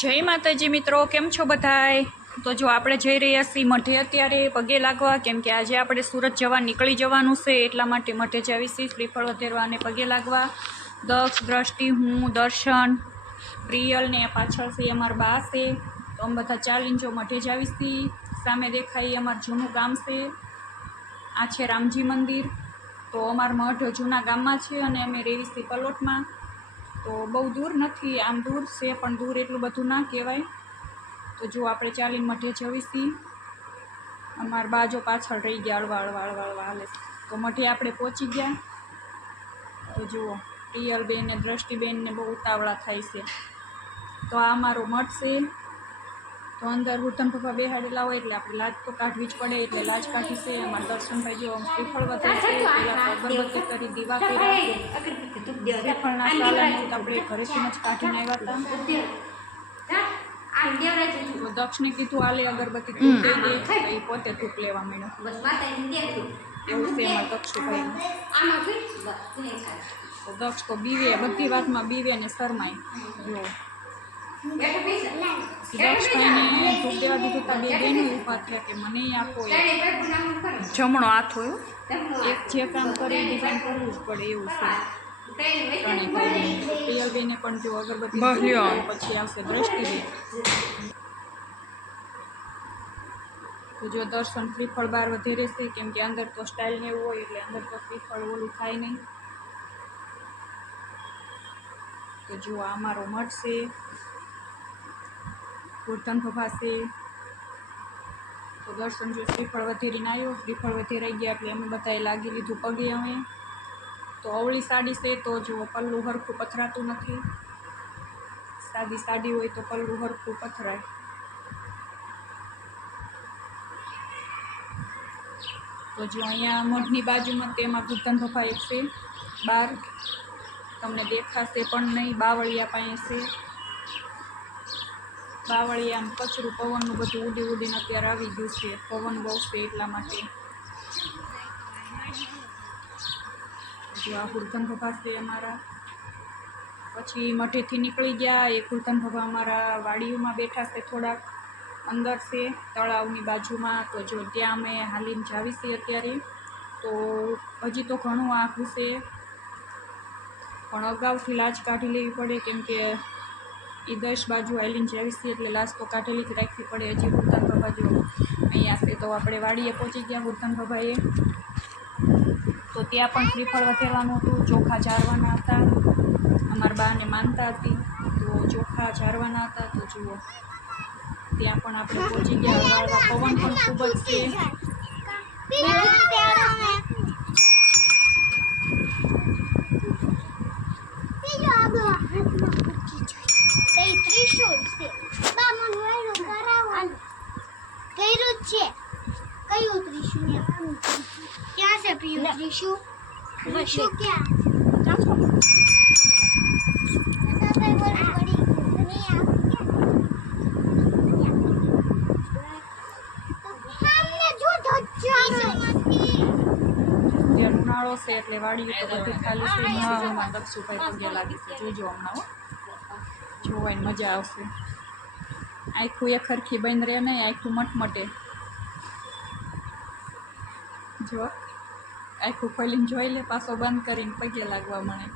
જય માતાજી મિત્રો, કેમ છો બધાય? તો જો આપણે જઈ રહ્યા છીએ મઢે અત્યારે પગે લાગવા, કેમ કે આજે આપણે સુરત નીકળી જવાનું છે, એટલા માટે મઢે જાવી છીએ શ્રીફળ વધેરવા અને પગે લાગવા. દક્ષ, દ્રષ્ટિ, હું, દર્શન, પ્રિયલ ને પાછળથી અમારા બા છે. તો અમે બધા ચાલીને જો મઢે જાવી છીએ. સામે દેખાય અમારું જૂનું ગામ છે, આ છે રામજી મંદિર. તો અમારું મઢ જૂના ગામમાં છે અને અમે રેવી છીએ પલોટમાં. તો બહુ દૂર નથી, આમ દૂર છે પણ દૂર એટલું બધું ના કહેવાય. તો જો આપણે ચાલીને મઢે જવી છીએ. અમારા બાજુ પાછળ રહી ગયા, અળવા હાલે. તો મઢે આપણે પહોંચી ગયા. તો જુઓ પ્રિયલબેન ને દ્રષ્ટિબેનને બહુ ઉતાવળા થાય છે. તો આ અમારો મઠ છે. તો અંદર હુતમ પપ્પા બેહાડેલા હોય એટલે આપણે લાજ તો કાઢવી જ પડે, એટલે લાજ કાઢી છે. અમારા દર્શનભાઈ જો શ્રીફળ વધે છે, પેલા અગરબત્તી કરી દીવા કર્યા. શ્રીફળના સાલાને આપણે ઘરેથી જ કાઢીને આવ્યા હતા. તો દક્ષને કીધું આલે અગરબત્તી ધૂપ દઈ દે, એ પોતે ધૂપ લેવા માંડ્યો. એવું છે એમાં દક્ષુભાઈ. તો દક્ષ તો બીવે, બધી વાતમાં બીવે ને શરમાય. જો દક્ષભાઈને ધૂપ દેવા દીધું હતા. બે બહેનો ઊભા થયા કે મને આપો. જમણો હાથ હોય, એક જે કામ કરે બીજાને કરવું જ પડે, એવું છે. પ્રિયલબેને પણ જો અગરબત્તી પછી આવશે દ્રષ્ટિબેન. તો જો દર્શન શ્રીફળ બહાર વધેરે છે, કેમ કે અંદર તો સ્ટાઇલ ને એવું હોય એટલે અંદર તો શ્રીફળ ઓલું થાય નહીં. તો જો આ અમારો મઠ છે, ગોરધન ભભા છે. તો દર્શન જો શ્રીફળ વધેરીને આવ્યો, શ્રીફળ વધેરાઈ ગયા એટલે અમે બધાએ લાગી લીધું પગે. અમે તો અવળી સાડી છે, તો જો પલ્લું હરખું પથરાતું નથી. સાદી સાડી હોય તો પલ્લું હરખું પથરાય. તો જો અહીંયા મઢની બાજુમાં તેમાં ગોરધન ભભા એક છે બહાર, તમને દેખાશે પણ નહીં. બાવળિયા પાસે છે. બાવળિયા આમ કચરું પવનનું બધું ઉડી ઉડીને અત્યારે આવી ગયું છે, પવન બહુ છે એટલા માટે. જો આ ગોરધન ભભા છે અમારા. પછી મઢેથી નીકળી ગયા. એ ગોરધન ભભા અમારા વાડીઓમાં બેઠા છે, થોડાક અંદર છે તળાવની બાજુમાં. તો જો ત્યાં અમે હાલીને જાવી છીએ અત્યારે. તો હજી તો ઘણું આઘું છે, પણ અગાઉથી લાજ કાઢી લેવી પડે, કેમ કે એ 10 બાજુ હાલીને જાવી છીએ એટલે લાજ તો કાઢેલી જ રાખવી પડે. હજી ગોરધન ભભા જો અહીંયા છે. તો આપણે વાડીએ પહોંચી ગયા ગોરધન ભભાએ. તો ત્યાં પણ શ્રીફળ વધેરવાનું હતું, ચોખા ચારવાના હતા. અમારા બાને માનતા હતી તો ચોખા ચારવાના હતા. તો જુઓ ત્યાં પણ આપણે પહોંચી ગયા. પવન પણ ખૂબ જ છે. ઉનાળો છે એટલે વાડી તો બધી ખાલી છે. મસ્તીમાં દક્ષુભાઈ પગે લાગી છે. જોજો હમણાં જોવાની મજા આવશે. આખું એક હરખી બંધ રહે નહીં, આખું મટમટે. જો આખું ખોલીને જોઈ લે, પાછો બંધ કરીને પગે લાગવા મળે.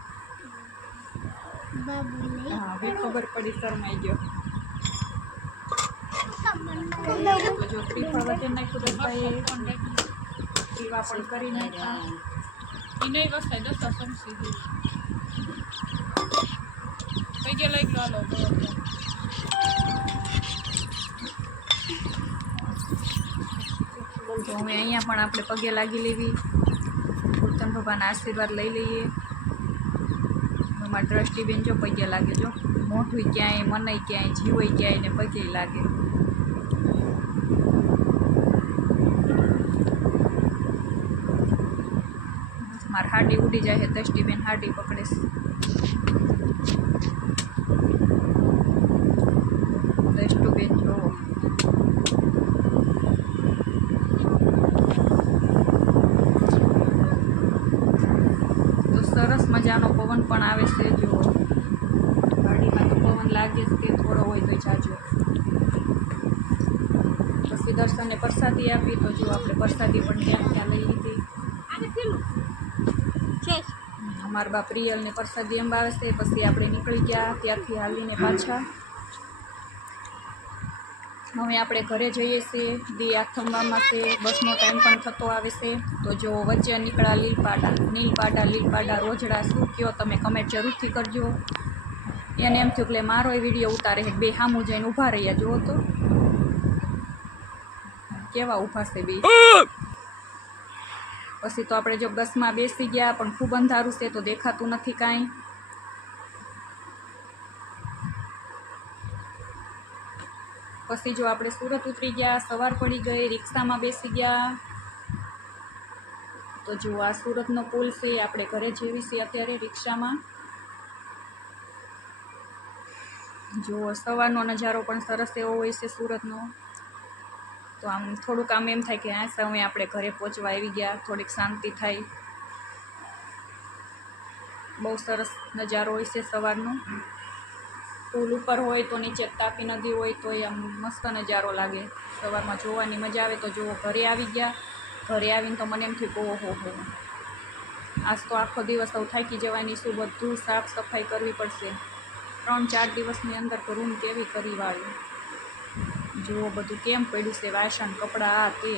હા, હવે ખબર પડી, શરમાઈ ગયો. તો જો શ્રીફળ વધે નાખ્યું દસભાઈએ, દીવા પણ કરી નાખ્યા. એ નહીં વસાય દસા સમસી પગે લઈ લો. હાલો તો હવે અહીંયા પણ આપણે પગે લાગી લેવી, ગોરધન ભભાના આશીર્વાદ લઈ લઈએ. અમારી દ્રષ્ટિબેન જો પગે લાગે, જો મોઢું ક્યાંય, મનાઈ ક્યાંય, જીવોય ક્યાંય ને પગે લાગે. મારે હાડી ઉડી જાય છે, દ્રષ્ટિબેન હાડી પકડે છે. દ્રષ્ટુબેન જો તો સરસ મજાનો પવન પણ આવે છે. જો ગાડીમાં તો પવન લાગે કે થોડો હોય તો જાજો. પછી દર્શનને પ્રસાદી આપી તો જો આપણે પ્રસાદી પણ ત્યાં લઈ લીધી. અમારા બા પ્રિયલને પ્રસાદી અંબાવે છે. પછી આપણે નીકળી ગયા ત્યાંથી હાલીને પાછા. હવે આપણે ઘરે જઈએ છીએ. દી આથમવામાં છે. બસનો ટાઈમ પણ થતો આવે છે. તો જો વચ્ચે નીકળ્યા લીલપાડા રોજડા શું કયો તમે કમેન્ટ જરૂરથી કરજો. એને એમ થયું એટલે મારો વિડીયો ઉતારે બે સામું જઈને ઊભા રહ્યા જુઓ તો કેવા ઊભા છે બે. પછી તો આપણે જો બસમાં બેસી ગયા પણ ખૂબ અંધારું છે તો દેખાતું નથી કાંઈ. પછી જો આપણે સુરત ઉતરી ગયા, સવાર પડી ગઈ, રિક્ષામાં બેસી ગયા. તો જો આ સુરતનો પુલ છે. આપણે ઘરે જેવી છે અત્યારે રિક્ષામાં. જો સવારનો નજારો પણ સરસ એવો હોય છે સુરતનો. તો આમ થોડુંક આમ એમ થાય કે આ સમય આપણે ઘરે પહોંચવા આવી ગયા, થોડીક શાંતિ થાય. બહુ સરસ નજારો હોય છે સવારનો. પુલ ઉપર હોય તો નીચે તાપી નદી હોય તો આમ મસ્ત નજારો લાગે. સવારમાં જોવાની મજા આવે. તો જુઓ ઘરે આવી ગયા. ઘરે આવીને તો મને એમ થયું ઓહો હો આજ તો આખો દિવસ થાકી જવાની શું, બધું સાફ સફાઈ કરવી પડશે. 3-4 દિવસની અંદર તો રૂમ કેવી કરી વાળી. જુઓ બધું કેમ પડ્યું છે, વાસણ કપડાં આ તે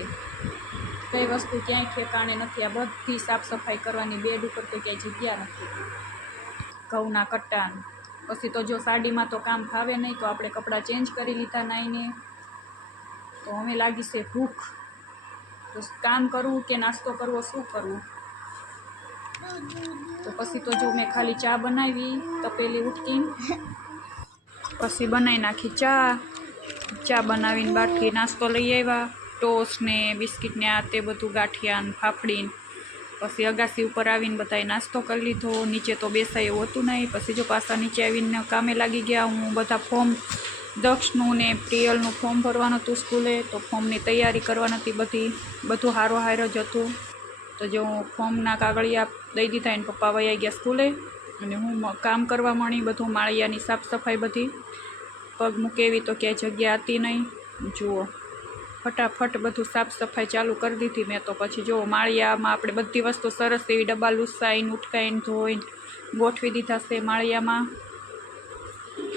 કઈ વસ્તુ ક્યાંય ઠેકાણે નથી. આ બધી સાફ સફાઈ કરવાની. બેડ ઉપર તો ક્યાંય જગ્યા નથી. ઘઉંના કટ્ટા. પછી તો જો સાડીમાં તો કામ ફાવે નહીં તો આપણે કપડાં ચેન્જ કરી લીધા નાઈને. તો અમે લાગી છે ભૂખ. તો કામ કરવું કે નાસ્તો કરવો, શું કરવું. તો પછી તો જો મેં ખાલી ચા બનાવી તપેલી ઉઠકી. પછી બનાવી નાખી ચા બનાવીને બહારથી નાસ્તો લઈ આવ્યા. ટોસ્ટ ને બિસ્કિટ ને આ તે બધું ગાંઠિયા ને ફાફડીને. પછી અગાસી ઉપર આવીને બધાએ નાસ્તો કરી લીધો. નીચે તો બેસાય એવું હતું નહીં. પછી જો પાછા નીચે આવીને કામે લાગી ગયા. હું બધા ફોર્મ દક્ષનું ને પ્રિયલનું ફોર્મ ભરવાનું હતું સ્કૂલે. તો ફોર્મની તૈયારી કરવાની હતી. બધું હારો જ હતું. તો જો હું ફોર્મના કાગળિયા દઈ દીધા. એને પપ્પા વયા ગયા સ્કૂલે અને હું કામ કરવા માંડી. બધું માળિયાની સાફ સફાઈ બધી. પગ મૂકે એવી તો ક્યાંય જગ્યા હતી નહીં. જુઓ ફટાફટ બધું સાફ સફાઈ ચાલુ કરી દીધી મેં. તો પછી જો માળિયામાં આપણે બધી વસ્તુ સરસ એવી ડબ્બા લૂસાઈને ઉટકાઈને ધોઈને ગોઠવી દીધા છે માળિયામાં.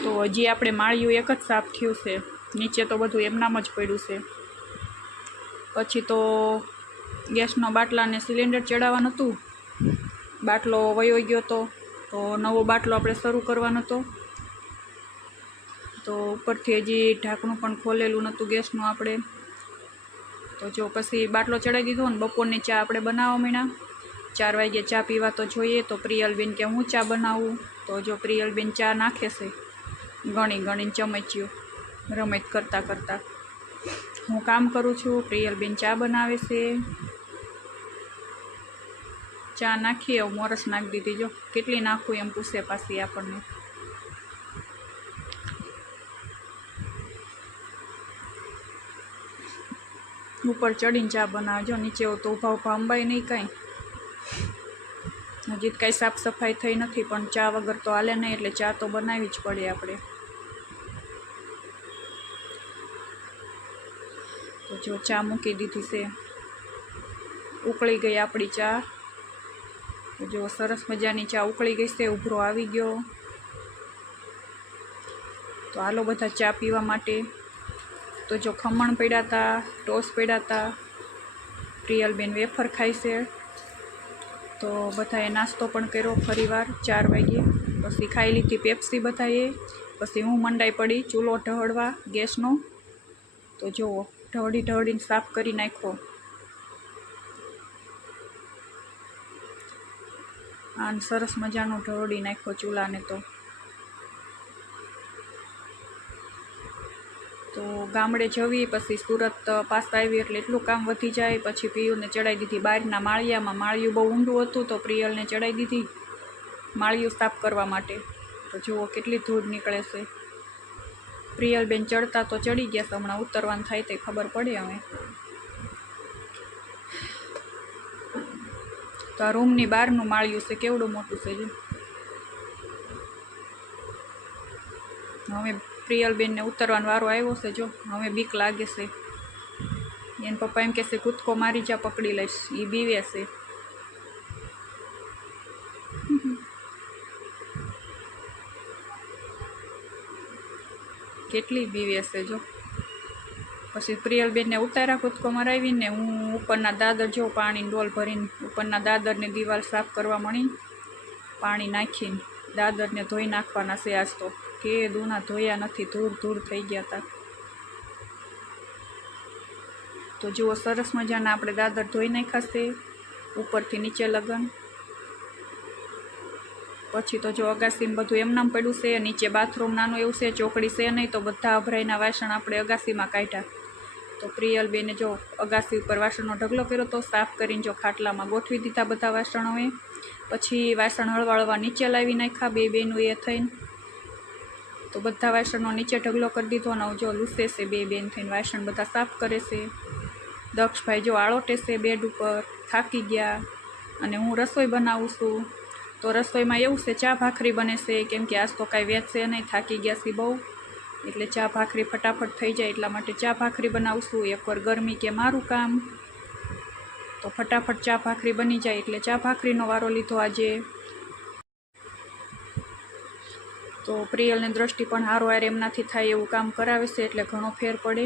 તો હજી આપણે માળિયું એક જ સાફ થયું છે. નીચે તો બધું એમનામ જ પડ્યું છે. પછી તો ગેસનો બાટલાને સિલિન્ડર ચડાવવાનું હતું. બાટલો વયો ગયો હતો તો નવો બાટલો આપણે શરૂ કરવાનો હતો. તો ઉપરથી હજી ઢાંકણું પણ ખોલેલું નહોતું ગેસનું આપણે. તો જો પછી બાટલો ચડાવી દીધો ને બપોરની ચા આપણે બનાવવા માંડ્યા. 4 વાગે ચા પીવા તો જોઈએ. તો પ્રિયલબેન કે હું ચા બનાવું. તો જો પ્રિયલબેન ચા નાખે છે ગણીને ચમચ્યું રમત કરતાં. હું કામ કરું છું, પ્રિયલબેન ચા બનાવે છે. ચા નાખી એવું મોરસ નાખી દીધી. જો કેટલી નાખવું એમ પૂછે પાછી આપણને. ઉપર ચડીને ચા બનાવે. જો નીચે તો ઊભા અંબાઈ નહીં કાંઈ. હજી કાંઈ સાફ સફાઈ થઈ નથી પણ ચા વગર તો હાલે નહીં. એટલે ચા તો બનાવવી જ પડે આપણે. તો જો ચા મૂકી દીધી છે. ઉકળી ગઈ આપણી ચા. તો જો સરસ મજાની ચા ઉકળી ગઈ છે. ઉભરો આવી ગયો. તો હાલો બધા ચા પીવા માટે. તો જો ખમણ પડ્યા હતા, ટોસ પડ્યા હતા. પ્રિયલબેન વેફર ખાય છે. તો બધાએ નાસ્તો પણ કર્યો ફરીવાર 4 વાગે. પછી ખાઈ લીધી પેપ્સી બધાએ. પછી હું મંડાઈ પડી ચૂલો ઢળવા ગેસનો. તો જુઓ ઢળીને સાફ કરી નાખ્યો. આને સરસ મજાનો ઢળી નાખ્યો ચૂલાને. તો ગામડે જવી પછી સુરત પાછા આવી એટલે એટલું કામ વધી જાય. પછી પિયુને ચડાવી દીધી બહારના માળિયામાં. માળિયું બહુ ઊંડું હતું તો પ્રિયલને ચડાવી દીધી માળિયું સાફ કરવા માટે. તો જુઓ કેટલી ધૂળ નીકળે છે. પ્રિયલબેન ચડતા તો ચડી ગયા છે. હમણાં ઉતરવાનું થાય તે ખબર પડે હવે. તો આ રૂમની બહારનું માળિયું છે કેવડું મોટું છે. જો હવે પ્રિયલબેનને ઉતરવાનો વારો આવ્યો છે. જો હવે બીક લાગે છે. એને પપ્પા એમ કહેશે કૂદકો મારી જા, પકડી લઈશ. એ બીવે છે. કેટલી બીવે છે જો. પછી પ્રિયલબેનને ઉતાર્યા કૂદકો મરાવીને હું ઉપરના દાદર જો પાણીની ડોલ ભરીને ઉપરના દાદરની દિવાલ સાફ કરવા મળી, પાણી નાખીને દાદરને ધોઈ નાખવાના છે આજ તો. કે દૂના ધોયા નથી, ધૂળ ધૂળ થઈ ગયા હતા. તો જુઓ સરસ મજાના આપણે દાદર ધોઈ નાખાશે ઉપરથી નીચે લગન. પછી તો જો અગાસીમાં બધું એમનામ પડ્યું છે. નીચે બાથરૂમ નાનું એવું છે, ચોકડી છે નહીં, તો બધા અભરાઈના વાસણ આપણે અગાસીમાં કાઢ્યા. તો પ્રિયલબેને જો અગાસી ઉપર વાસણનો ઢગલો કર્યો તો સાફ કરીને જો ખાટલામાં ગોઠવી દીધા બધા વાસણોએ. પછી વાસણ હળવા નીચે લાવી નાખ્યા બે બેનું એ થઈને. તો બધા વાસણનો નીચે ઢગલો કરી દીધો અને જો લૂસે છે બે બેન થઈને વાસણ બધા સાફ કરે છે. દક્ષભાઈ જો આળોટે છે બેડ ઉપર, થાકી ગયા. અને હું રસોઈ બનાવું છું. તો રસોઈમાં એવું છે ચા ભાખરી બને છે, કેમ કે આજ તો કાંઈ વેચશે નહીં, થાકી ગયા છે બહુ. એટલે ચા ભાખરી ફટાફટ થઈ જાય એટલા માટે ચા ભાખરી બનાવશું. એકવાર ગરમી કે મારું કામ, તો ફટાફટ ચા ભાખરી બની જાય એટલે ચા ભાખરીનો વારો લીધો આજે. તો પ્રિયલને દ્રષ્ટિ પણ હારોહાર એમનાથી થાય એવું કામ કરાવે છે એટલે ઘણો ફેર પડે.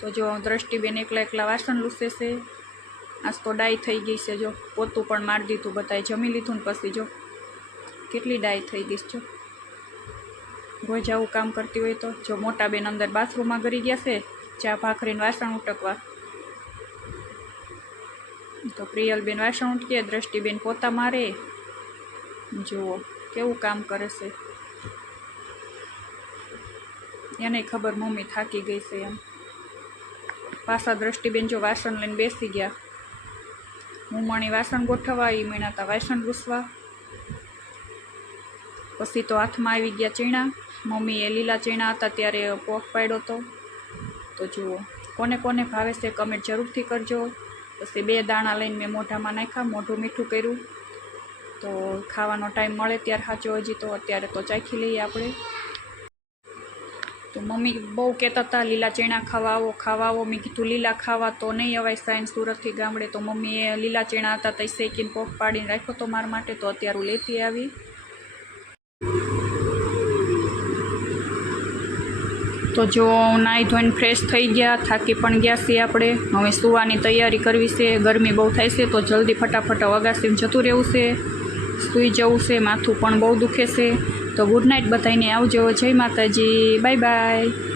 તો જો દ્રષ્ટિબેન એકલા વાસણ લૂસે છે. આજ તો ડાય થઈ ગઈ છે. જો પોતું પણ મારી દીધું, બધાએ જમી લીધું ને પછી જો કેટલી ડાય થઈ ગઈ છે. રોજ આવું કામ કરતી હોય તો. જો મોટા બેન અંદર બાથરૂમમાં ગરી ગયા છે ચા ભાખરીને વાસણ ઉટકવા. તો પ્રિયલબેન વાસણ ઉટકે, દ્રષ્ટિબેન પોતા મારે. જુઓ કેવું કામ કરે છે. એને ખબર મમ્મી થાકી ગઈ છે એમ. પાછા દ્રષ્ટિબેન જો વાસણ લઈને બેસી ગયા. હું મણી વાસણ ગોઠવવા, એ મીણાતા વાસણ લૂસવા. પછી તો હાથમાં આવી ગયા ચીણા. મમ્મીએ લીલા ચીણા હતા ત્યારે પોક પાડ્યો હતો. તો જુઓ કોને કોને ભાવે છે કમેન્ટ જરૂરથી કરજો. પછી બે દાણા લઈને મેં મોઢામાં નાખ્યા, મોઢું મીઠું કર્યું. તો ખાવાનો ટાઈમ મળે ત્યારે સાચો, હજી તો અત્યારે તો ચાખી લઈએ આપણે. તો મમ્મી બહુ કહેતા હતા લીલા ચણા ખાવા આવો. મેં કીધું લીલા ખાવા તો નહીં અવાય, સાઈન સુરતથી ગામડે. તો મમ્મીએ લીલા ચણા હતા તો શેકીને પોક પાડીને રાખ્યો તો મારા માટે. તો અત્યારે હું લેતી આવી. તો જો નાહી ધોઈને ફ્રેશ થઈ ગયા, થાકી પણ ગયા છીએ આપણે. હવે સૂવાની તૈયારી કરવી છે. ગરમી બહુ થાય છે તો જલ્દી ફટાફટ અગાસીમાં જતું રહેવું છે, સૂઈ જવું છે. માથું પણ બહુ દુખે છે. તો ગુડ નાઇટ બધાને, આવજો. જય માતાજી, બાય બાય.